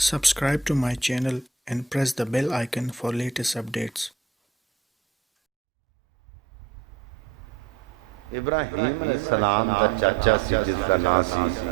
Subscribe to my channel and press the bell icon for latest updates. ابراہیم علیہ السلام دا چاچا سی جس کا نام سی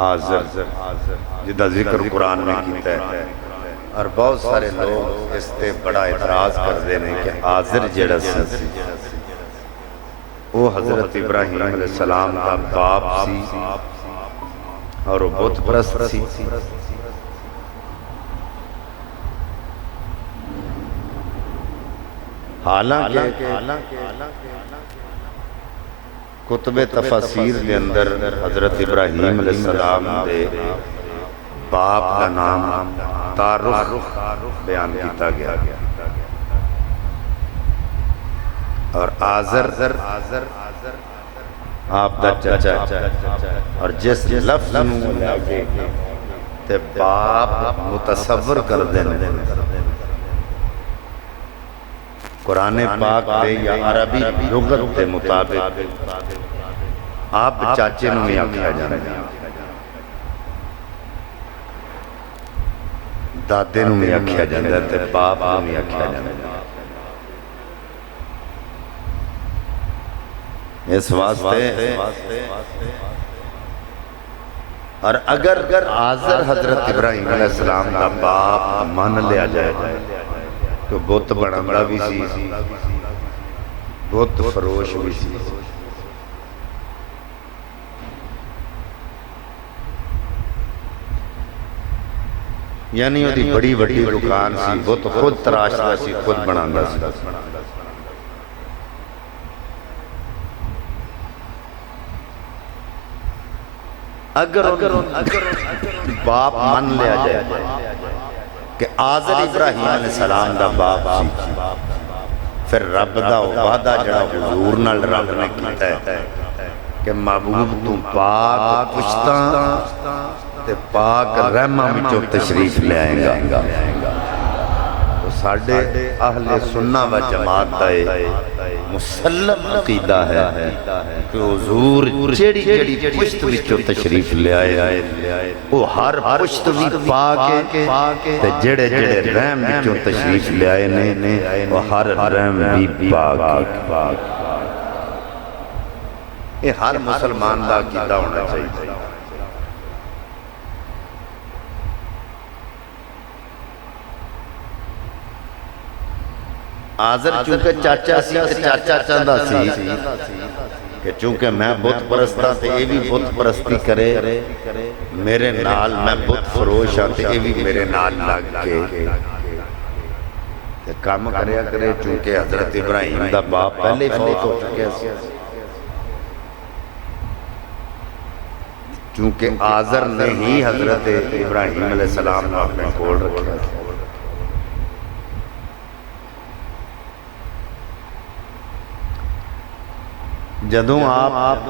آزر جدا ذکر قرآن میں کیتا ہے اور بہت سارے لوگ اس تے بڑا اعتراض کر دینے کہ آزر جڑا سی وہ حضرت ابراہیم علیہ السلام دا باپ سی اور وہ بت پرست سی حالانکہ کتب تفاسیر دے اندر حضرت ابراہیم علیہ السلام دے باپ کا نام تارخ بیان کیتا گیا اور آزر آپ دا چچا اور جس لفظ نو لے کے تے باپ متصور کر دینے قرآن پاک دے یا عربی لغت دے مطابق آپ چاچے نو میں آکھیا جانا دادے نو میں آکھیا جانا تے باپ نو میں آکھیا جانا اس واسطے اور اگر آزر حضرت ابراہیم علیہ السلام دا باپ مان لیا جائے تو بت بنانا بھی سی بت فروش بھی سی یعنی وہ بڑی بڑی دکان سی بت خود تراشتا سی خود بنانا سی اگر باپ مان لیا جائے کہ آزر ابراہیم علیہ السلام دا باپ سی پھر رب دا وعدہ جڑا حضور نال رب نے کیتا ہے کہ محبوب تو پاک پشتاں تے پاک رحمہ وچوں تشریف لے آئیں گا تو ساڑھے اہل سنہ و جماعت دا مسلم عقیدہ ہے کہ حضور جڑی جڑی پشت وچوں تشریف لے آئے وہ ہر پشت بھی پاک تے جڑے جڑے رحم وچوں تشریف لے آئے نے وہ ہر رحم بھی پاک یہ ہر مسلمان دا عقیدہ ہونا چاہیے آزر چونکہ چاچا سی تے چاچا چاندہ سی کہ چونکہ میں بت پرستا تے یہ بھی بت پرستی کرے میرے نال میں بت فروش ہاں تے یہ بھی میرے نال لگ کے کام کریا کرے چونکہ حضرت ابراہیم دا باپ پہلے فوت ہو چکے سی چونکہ آزر نے ہی حضرت ابراہیم علیہ السلام نے اپنے کول رکھا جدوں آپ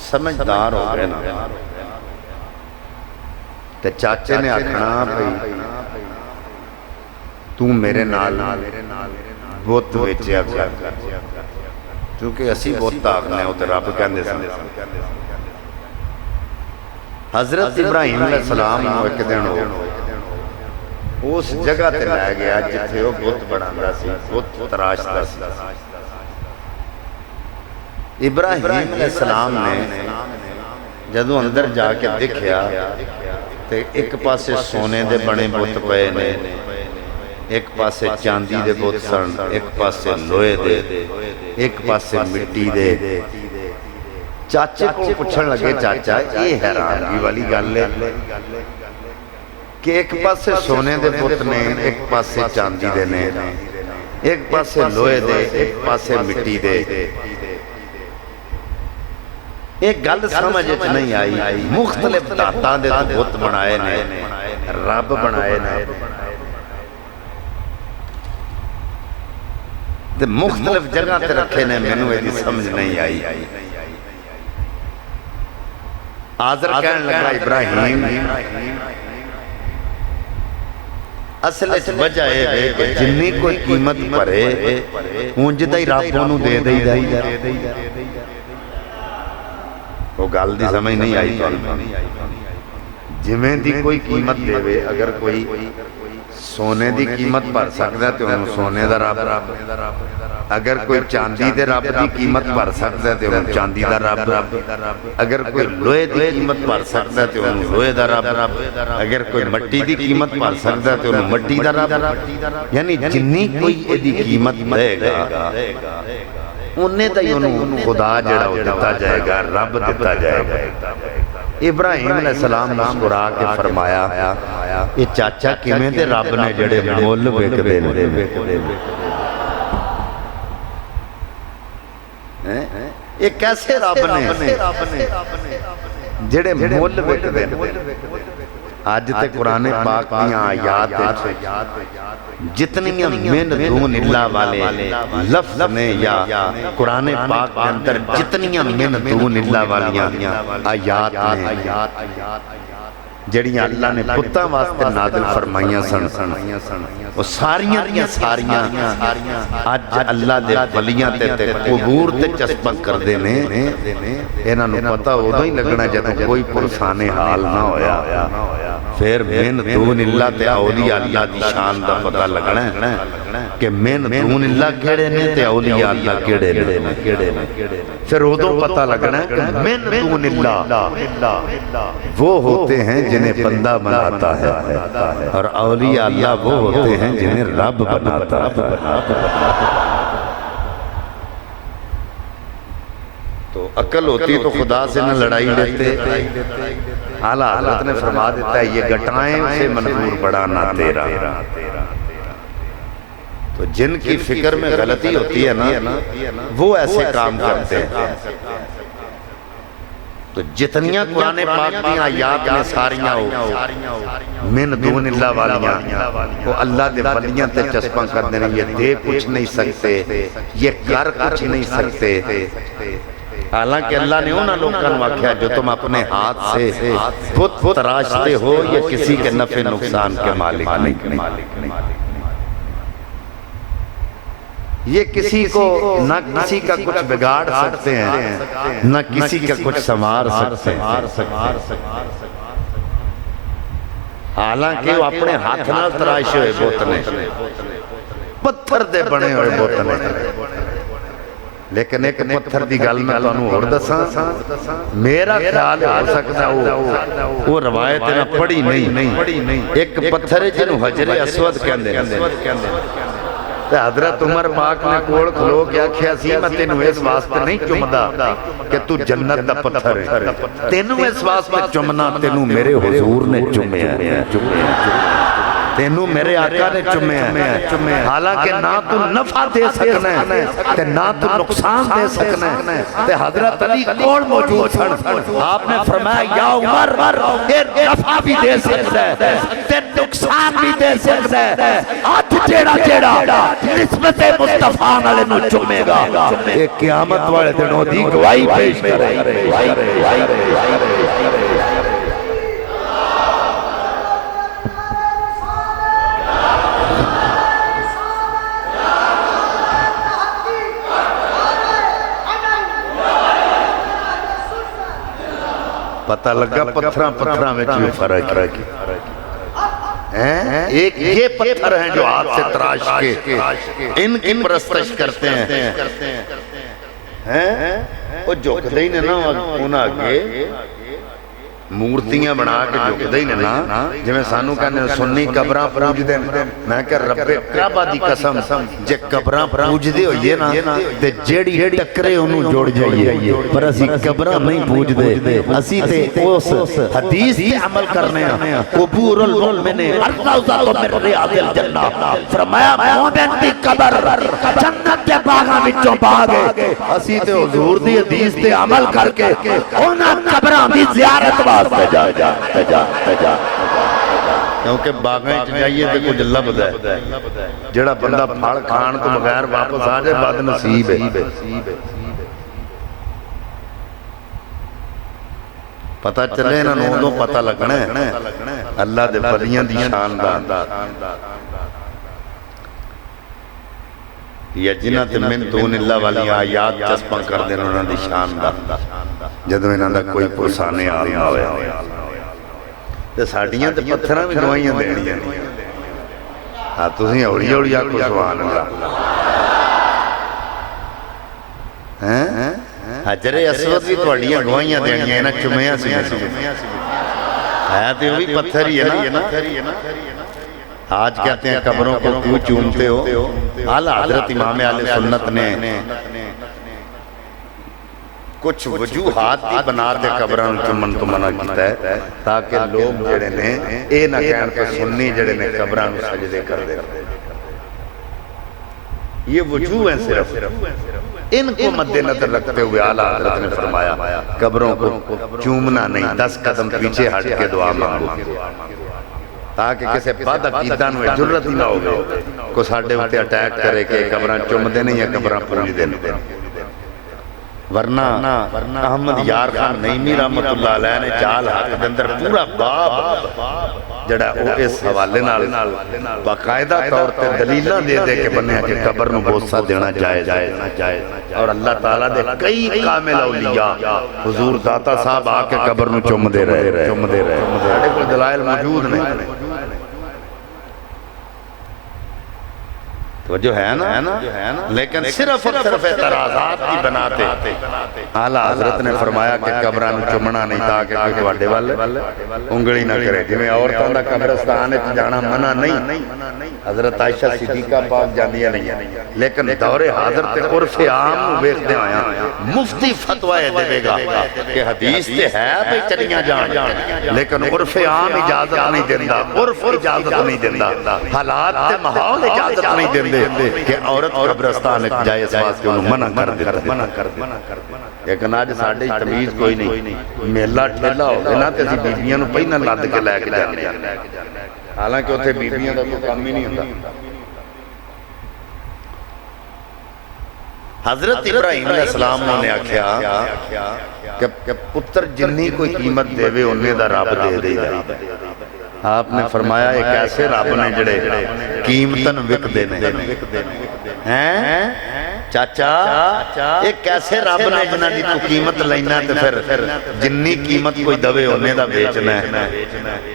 سمجھدار ہو گئے نا تے چاچے نے آکھنا بھئی تو میرے نال بت ویچیا کر چونکہ اسی بت آکھنے ہوتے رب کہندے سن حضرت ابراہیم علیہ السلام نو ایک دن اس جگہ تے لے گیا جتھے وہ بت بنانا سی بت تراشتا سی ابراہیم علیہ السلام نے جدو اندر جا کے دیکھیا تے ایک پاسے سونے دے بنے بت پئے نے ایک پاسے چاندی دے بت سن ایک پاسے لوہے دے ایک پاسے مٹی دے چاچے کو پوچھن لگے چاچا یہ حیرانگی والی گل ہے کہ ایک پاسے سونے دے بت نے ایک پاسے چاندی دے نے ایک پاسے لوہے دے ایک پاسے مٹی دے ایک گل سمجھت نہیں آئی مختلف داتاں دے تو بت بنائے نے رب بنائے نے تے مختلف جگہ تے رکھے نے میں نو ایدی سمجھ نہیں آئی آزر کہنے لگا ابراہیم اصل اس وجہ ہے کہ جنی کوئی قیمت پرے اونج دائی رب انہوں دے دائی وہ گل دی سمجھ نہیں آئی تو ਜਿਵੇਂ ਦੀ ਕੋਈ ਕੀਮਤ ਦੇਵੇ, ਅਗਰ ਕੋਈ ਸੋਨੇ ਦੀ ਕੀਮਤ ਭਰ ਸਕਦਾ ਤੇ ਉਹਨੂੰ ਸੋਨੇ ਦਾ ਰੱਬ, ਅਗਰ ਕੋਈ ਚਾਂਦੀ ਦੇ ਰੱਬ ਦੀ ਕੀਮਤ ਭਰ ਸਕਦਾ ਤੇ ਉਹਨੂੰ ਚਾਂਦੀ ਦਾ ਰੱਬ, ਅਗਰ ਕੋਈ ਲੋਹੇ ਦੀ ਕੀਮਤ ਭਰ ਸਕਦਾ ਤੇ ਉਹਨੂੰ ਲੋਹੇ ਦਾ ਰੱਬ, ਅਗਰ ਕੋਈ ਮਿੱਟੀ ਦੀ ਕੀਮਤ ਭਰ ਸਕਦਾ ਤੇ ਉਹਨੂੰ ਮਿੱਟੀ ਦਾ ਰੱਬ। ਯਾਨੀ ਜਿੰਨੀ ਕੋਈ ਇਹਦੀ ਕੀਮਤ ਦੇਗਾ ਉਹਨੇ ਤਾਂ ਹੀ ਉਹਨੂੰ ਖੁਦਾ ਜਿਹੜਾ ਉਹ ਦਿੱਤਾ ਜਾਏਗਾ, ਰੱਬ ਦਿੱਤਾ ਜਾਏਗਾ। ابراہیم علیہ السلام مسکرا کے فرمایا یہ چاچا کیویں تے رب نے جڑے مول وکدے نے، یہ کیسے رب نے جڑے مول وکدے نے؟ اج تے قرآن پاک دیاں آیات جتنی من دون اللہ والے لفظ نے یا قرآن پاک کے اندر جتنی من دون اللہ والیاں آیات نے جڑیاں اللہ نے پتاں واسطے نازل فرمائیاں سن، وہ ساریاں دیاں ساریاں اج اللہ دے ولیاں تے قبور تے چسپاں کر دینے۔ انہاں نوں پتہ اودوں ہی لگنا جدوں کوئی پرسانے حال نہ ہویا، پھر من دون اللہ تے اولیاء اللہ دی شان دا پتہ لگنا ہے کہ من دون اللہ کیڑے نے تے اولیاء اللہ کیڑے نے، پھر اودوں پتہ لگنا ہے کہ من دون اللہ وہ ہوتے ہیں جنہیں بندہ بناتا ہے اور اولیاء اللہ وہ ہوتے ہیں جنہیں رب بناتا ہے۔ تو عقل ہوتی تو خدا سے نہ لڑائی لیتے۔ اعلیٰ حضرت نے فرما دیتا ہے یہ گٹائیں سے منظور بڑھانا تیرا۔ تو جن کی فکر میں غلطی ہوتی ہے نا وہ ایسے کام کرتے ہیں۔ تو جتنیاں قرآن پاک دی آیات میں ساریاں ہو من دون اللہ والیاں وہ اللہ دے ولیاں تے چسپاں کر دینے، یہ دے کچھ نہیں سکتے، یہ کر کچھ نہیں سکتے۔ حالانکہ اللہ نے انہاں لوگوں کو آکھیا جو تم اپنے ہاتھ سے بت تراشتے ہو یہ کسی کے نفع نقصان کے مالک نہیں، یہ کسی کو نہ کسی کا کچھ بگاڑ سکتے ہیں نہ کسی کا کچھ سنوار سکتے ہیں۔ حالانکہ وہ اپنے ہاتھ نہ تراشے ہوئے بوتنے، پتھر دے بنے ہوئے بوتنے، لیکن ایک پتھر دی گل میں تو انہوں اور دساں میرا خیال ہو سکتا وہ روایت نہ پڑھی نہیں، ایک پتھر ہے جنہوں حجر اسود کہندے حضرت عمر پاک نے کوڑ کھلو کیا کیا سی میں تینوں اس واسطے نہیں چمدہ کہ تو جنت دا پتھر ہے، تینوں اس واسطے چمنا تینوں میرے حضور نے چمے ہیں، تینوں میرے آقا نے چمے ہیں۔ حالانکہ نہ تو نفع دے سکنا ہے تے نہ تو نقصان دے سکنا ہے، تے حضرت علی کون موجود سن؟ آپ نے فرمایا یا عمر یہ نفع بھی دے سکتا ہے تے نقصان بھی دے سکتا ہے، آج جیڑا نسبت مصطفیٰ علیہ نو چمے گا ایک قیامت والے دنوں دی گواہی پیش کرے۔ پتہ لگا پتھراں میں جو فرق ہے، ایک یہ پتھر ہیں جو ہاتھ سے تراش کے ان کی پرستش کرتے ہیں، وہ جو کدھائی نے نا انہاں آگے مورتیاں بنا کے جو کدھائی نے نا جو میں سانو کہنے سنی قبراں پوج دے، میں کہ رب کعبہ دی قسم جے قبراں پوج دے ہوئیے نا تے جیڑی ٹکرے انہوں جوڑ جائیے، پر اسی قبراں نہیں پوج دے، اسی تے اس حدیث تے عمل کرنے ہیں قبور المؤمن ارضاؤ من ریاض الجنہ، فرمایا مومن دی قبر جنت کے باغاں وچوں باغے، اسی تے حضور دی حدیث تے عمل کر کے انہاں قبراں دی زیارت واسطے جا کیونکہ باغیں جائیے تو کچھ لبد ہے، جڑا بندہ پھاڑ کھان تو بغیر واپس آ جائے بد نصیب ہے۔ پتہ چلے نا نودوں پتہ لگنا ہے اللہ دے ولیاں دی شان دا، یا جنہ تے من دون اللہ والی آیات چسپاں کر دینا انہاں دی شان دا، جدو انہاں دا کوئی پرسانے آ رہا ہویا۔ ਤੇ ਸਾਡੀਆਂ ਤੇ ਪੱਥਰਾਂ ਵੀ ਗਵਾਹੀਆਂ ਦੇਣੀਆਂ ਨੇ। ਹਾਂ ਤੁਸੀਂ ਹੌਲੀ ਹੌਲੀ ਆਖੋ ਸੁਭਾਨ ਅੱਲਾਹ। ਹੈਂ ਹਜਰੇ ਅਸਵਦ ਵੀ ਤੁਹਾਡੀਆਂ ਗਵਾਹੀਆਂ ਦੇਣੀਆਂ, ਇਹਨਾਂ ਚੁੰਮਿਆ ਸੀ ਹੈ تو وہ بھی پتھر ہی ہے نا۔ آج کہتے ہیں قبروں کو کیوں چومتے ہو؟ اعلیٰ حضرت امام اہل سنت نے کچھ وجوہات بھی بناتے قبران چومن تو منع کیتا ہے تاکہ لوگ جڑے نے اے نہ کہن کہ سنی جڑے نے قبران سجدے کر دے۔ یہ وجوہ ہیں صرف، ان کو مد نظر رکھتے ہوئے اعلیٰ حضرت نے فرمایا قبروں کو چومنا نہیں، 10 قدم پیچھے ہٹ کے دعا مانگو تاکہ کسی بد عقیدہ نو جرت ہی نہ ہوگا کو ساڑھے ہوتے اٹیک کرے کہ قبران چوم دینے یا قبران پوری دینے۔ ورنہ احمد یار خان نعیمی رحمت اللہ علیہ نے جال حق دندر پورا باب جڑا او اس حوالے نال باقاعدہ طور تے دلیلہ دے دے کے بنے کہ قبر نو بوسہ دینا جائز۔ اور اللہ تعالیٰ دے کئی کامل اولیاء حضور داتا صاحب آکے قبر نو چوم دے رہے ساڑھے کو دلائل موجود نہیں۔ توجہ ہے نا، لیکن صرف اعتراضات کی بناتے۔ اعلیٰ حضرت نے فرمایا کہ قبران چمنا نہیں تاکہ کوئی تواڈے والے انگلی نہ کرے، جی میں عورتوں دا قبرستان جانا منع نہیں، حضرت عائشہ صدیقہ پاک جاندیاں نہیں، لیکن دور حاضر تے عرف عام ویکھدے آیا مفتی فتوی دے گا کہ حدیث تے ہے بے چلیاں جان، لیکن عرف عام اجازت نہیں دیندا، عرف اجازت نہیں دیندا، حالات تے ماحول اجازت نہیں دیندے کہ عورت قبرستان جائے اس واسطے انہوں منع کر دیتا۔ لیکن آج ساڑھے تمیز کوئی نہیں، میلہ ٹھیلہ ہو گیا نا تے اسی بیبیاں نو پہی نہ لد کے لے کے جانے، حالانکہ اتھے بیبیاں دا کوئی کام ہی نہیں ہوتا۔ حضرت ابراہیم علیہ السلام نے آکھیا کہ پتر جنہی کوئی قیمت دے وے انہیں دا رب دے دے دا۔ آپ نے فرمایا ایک ایسے رب نے جڑے قیمتن وک دینے ہیں چاچا، ایک ایسے رب نے جنہ دی تو قیمت لینا تے پھر جنی قیمت کوئی دوے ہونے دا بیچنا ہے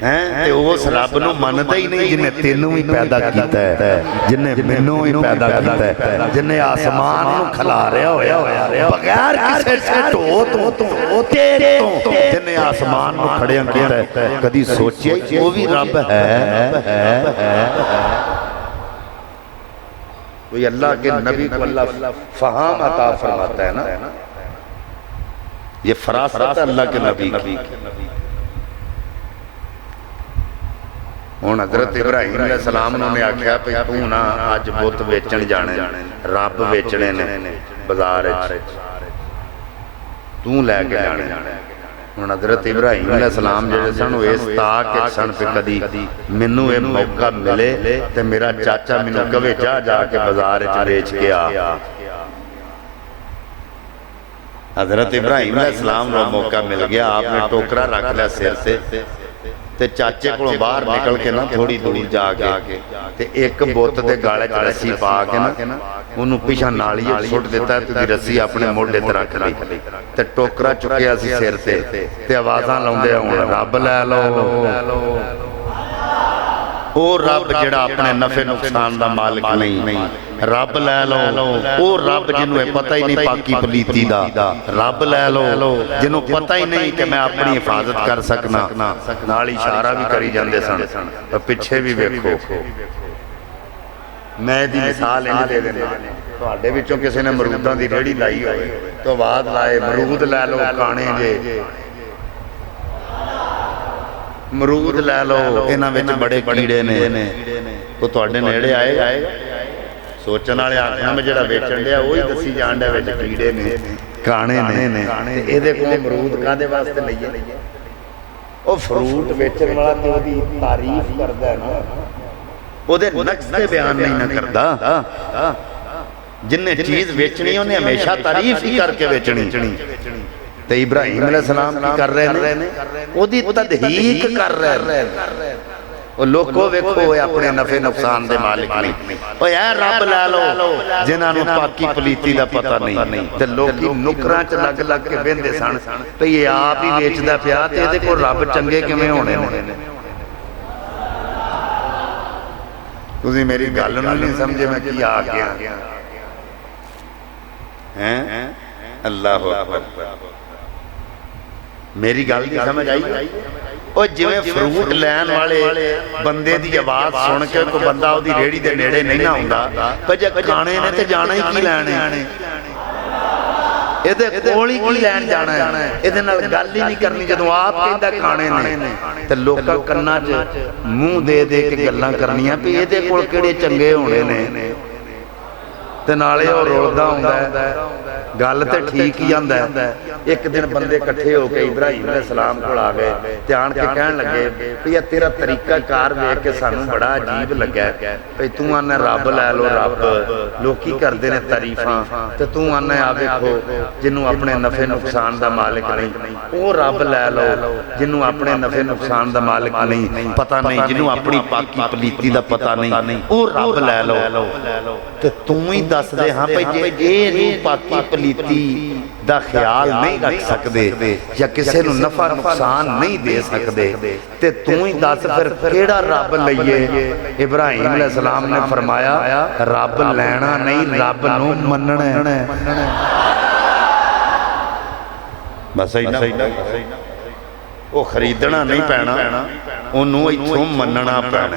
تے اس رب نو مانتا ہی نہیں جنہیں تینوں ہی پیدا کیتا ہے، جنہیں منوں ہی پیدا کیتا ہے، جنہیں آسمان نو کھلا رہا ہویا بغیر کسے سے تو تیرے تو جنہیں آسمان نو کھڑیاں کیتا ہے، کدی سوچئے وہ بھی رب ہے۔ کوئی اللہ کے نبی کو اللہ فہام عطا فرماتا ہے نا، یہ فراست ہے اللہ کے نبی کی۔ حضرت ابراہیم علیہ السلام نے آکھیا پہ تو نا آج بت ویچن جانے، رب ویچنے نے بازار تو لے کے جانے۔ حضرت ابراہیم علیہ السلام جیسے سن وہ اس تاک ایک سن پہ کدی منو ایک موقع ملے تے میرا چاچا منو کبھے جا کے بازار بیچ کے آ۔ حضرت ابراہیم علیہ السلام وہ موقع مل گیا، آپ نے ٹوکرا رکھ لیا سیر سے تے چاچے کو باہر نکل کے نا تھوڑی دور جا کے تے ایک بوت دے گالے چ رسی پا کے نا انہوں پیچھا نالی چھوٹ دیتا ہے تو دی رسی اپنے موڑے تے رکھ لی تے ٹوکرا چکیا سی سیر تے آوازاں لاؤندے ہوں رب لے لو، او رب جڑا اپنے نفع نقصان دا مالک نہیں، رب لے لو، او رب جنہوں پتہ ہی نہیں پاکی پلیتی دا، رب لے لو جنہوں پتہ ہی نہیں کہ میں اپنی حفاظت کر سکنا، نالی اشارہ بھی کری جاندے سن تو پچھے بھی بیکھو۔ میں دی مثال انج دے دینا تو آڈے بچوں کسی نے مروداں دی ریڑی لائی ہوئے تو آواز لائے مرود لے لو کانے جے، مرود لے لو انہاں وچ بڑے کیڑے نے تو تواڈے نیڑے آئے سوچن والے آکھنا میں جڑا ویچن دیا وہی دسی جان دے وچ کیڑے نے کانے نے اے دے کو مرود کادے واسطے لئیے؟ او فروٹ ویچن والا تے دی تعریف کردا ہے نا، او دے نقص تے بیان نہیں نہ کردا، جن نے چیز ویچنی انہیں ہمیشہ تعریف ہی کر کے ویچنی۔ تے ابراہیم علیہ السلام کی کر رہے ہیں او دی تدحیق کر رہے ہیں، ਉਹ ਲੋਕੋ ਵੇਖੋ ਇਹ ਆਪਣੇ ਨਫੇ ਨੁਕਸਾਨ ਦੇ ਮਾਲਿਕ ਨਹੀਂ। ਓਏ ਐ ਰੱਬ ਲੈ ਲਓ ਜਿਨ੍ਹਾਂ ਨੂੰ ਪਾਕੀ ਪਲੀਤੀ ਦਾ ਪਤਾ ਨਹੀਂ, ਤੇ ਲੋਕੀ ਨੁਕਰਾਂ 'ਚ ਲੱਗ ਲੱਗ ਕੇ ਵਹਿੰਦੇ ਸਨ ਭਈ ਇਹ ਆਪ ਹੀ ਵੇਚਦਾ ਪਿਆ ਤੇ ਇਹਦੇ ਕੋਲ ਰੱਬ ਚੰਗੇ ਕਿਵੇਂ ਹੋਣੇ ਨੇ। ਤੁਸੀਂ ਮੇਰੀ ਗੱਲ ਨੂੰ ਨਹੀਂ ਸਮਝੇ ਮੈਂ ਕੀ ਆ ਗਿਆ ਹੈ। ਅੱਲਾਹੁ ਅਕਬਰ। ਮੇਰੀ ਗੱਲ ਦੀ ਸਮਝ ਆਈ। ਉਹ ਜਿਵੇਂ ਫਰੂਟ ਲੈਣ ਵਾਲੇ ਬੰਦੇ ਦੀ ਆਵਾਜ਼ ਸੁਣ ਕੇ ਕੋਈ ਬੰਦਾ ਉਹਦੀ ਰੇੜੀ ਦੇ ਨੇੜੇ ਨਹੀਂ ਨਾ ਹੁੰਦਾ, ਪਰ ਜੇ ਖਾਣੇ ਨੇ ਤੇ ਜਾਣਾ ਹੀ ਕੀ ਲੈਣੇ, ਇਹਦੇ ਕੋਲ ਹੀ ਕੀ ਲੈਣ ਜਾਣਾ ਹੈ, ਇਹਦੇ ਨਾਲ ਗੱਲ ਹੀ ਨਹੀਂ ਕਰਨੀ। ਜਦੋਂ ਆਪ ਕਹਿੰਦਾ ਖਾਣੇ ਨੇ ਤੇ ਲੋਕਾਂ ਕੰਨਾਂ 'ਚ ਮੂੰਹ ਦੇ ਦੇ ਕੇ ਗੱਲਾਂ ਕਰਨੀਆਂ ਵੀ ਇਹਦੇ ਕੋਲ ਕਿਹੜੇ ਚੰਗੇ ਹੋਣੇ ਨੇ, ਤੇ ਨਾਲੇ ਉਹ ਰੋਲਦਾ ਹੁੰਦਾ। ਗੱਲ ਤੇ ਠੀਕ ਹੀ ਆਂਦਾ। ਇੱਕ ਦਿਨ ਬੰਦੇ ਇਕੱਠੇ ਹੋ ਕੇ ਇਬਰਾਹੀਮ ਅਲੈਹਿਸਲਾਮ ਕੋਲ ਆ ਗਏ ਤੇ ਆਣ ਕੇ ਕਹਿਣ ਲੱਗੇ ਵੀ ਇਹ ਤੇਰਾ ਤਰੀਕਾ ਕਾਰ ਵੇਖ ਕੇ ਸਾਨੂੰ ਬੜਾ ਅਜੀਬ ਲੱਗਾ ਭਈ ਤੂੰ ਆਨਾ ਰੱਬ ਲੈ ਲਓ, ਰੱਬ ਲੋਕੀ ਕਰਦੇ ਨੇ ਤਾਰੀਫਾਂ, ਤੇ ਤੂੰ ਆਨਾ ਆ ਵੇਖੋ ਜਿਹਨੂੰ ਆਪਣੇ ਨਫੇ ਨੁਕਸਾਨ ਦਾ ਮਾਲਿਕ ਨਹੀਂ, ਉਹ ਰੱਬ ਲੈ ਲਓ ਜਿਹਨੂੰ ਆਪਣੇ ਨਫੇ ਨੁਕਸਾਨ ਦਾ ਮਾਲਿਕ ਨਹੀਂ ਪਤਾ ਨਹੀਂ, ਜਿਹਨੂੰ ਆਪਣੀ ਪਾਕੀ ਪਲੀਤੀ ਦਾ ਪਤਾ ਨਹੀਂ, ਉਹ ਰੱਬ ਲੈ ਲਓ। ਤੇ ਤੂੰ ਹੀ ਦੱਸਦੇ ਹਾਂ ਭਈ ਜੇ ਇਹ ਨੂੰ ਪਾਕੀ ਪਲੀਤੀ ਦਾ ਖਿਆਲ ਨਹੀਂ ਰੱਖ ਸਕਦੇ ਜਾਂ ਕਿਸੇ ਨੂੰ ਨਫਾ ਨੁਕਸਾਨ ਨਹੀਂ ਦੇ ਸਕਦੇ ਤੇ ਤੂੰ ਹੀ ਦੱਸ ਫਿਰ ਕਿਹੜਾ ਰੱਬ ਲਈਏ। ਇਬਰਾਹੀਮ ਅਲੈਹਿਸਲਾਮ ਨੇ ਫਰਮਾਇਆ ਰੱਬ ਲੈਣਾ ਨਹੀਂ, ਰੱਬ ਨੂੰ ਮੰਨਣਾ। ਬਸ ਇੰਨਾ ਉਹ ਖਰੀਦਣਾ ਨਹੀਂ ਪੈਣਾ, ਉਹਨੂੰ ਇੱਥੋਂ ਮੰਨਣਾ ਪੈਣਾ।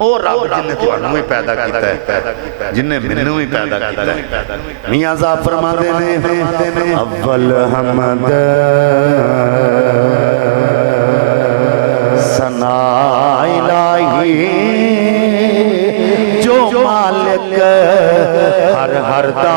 ਉਹ ਰੱਬ ਜਿਨੇ ਤੁਹਾਨੂੰ ਹੀ ਪੈਦਾ ਕੀਤਾ ਹੈ, ਜਿਨੇ ਮੈਨੂੰ ਹੀ ਪੈਦਾ ਕੀਤਾ ਹੈ। ਮੀਆਂ ਸਾਹਿਬ ਫਰਮਾਉਂਦੇ ਨੇ ਅਵਲ ਹਮਦ ਸਨਾ ਇਲਾਹੀ ਜੋ ਮਾਲਿਕ ਹਰ ਹਰ ਦਾ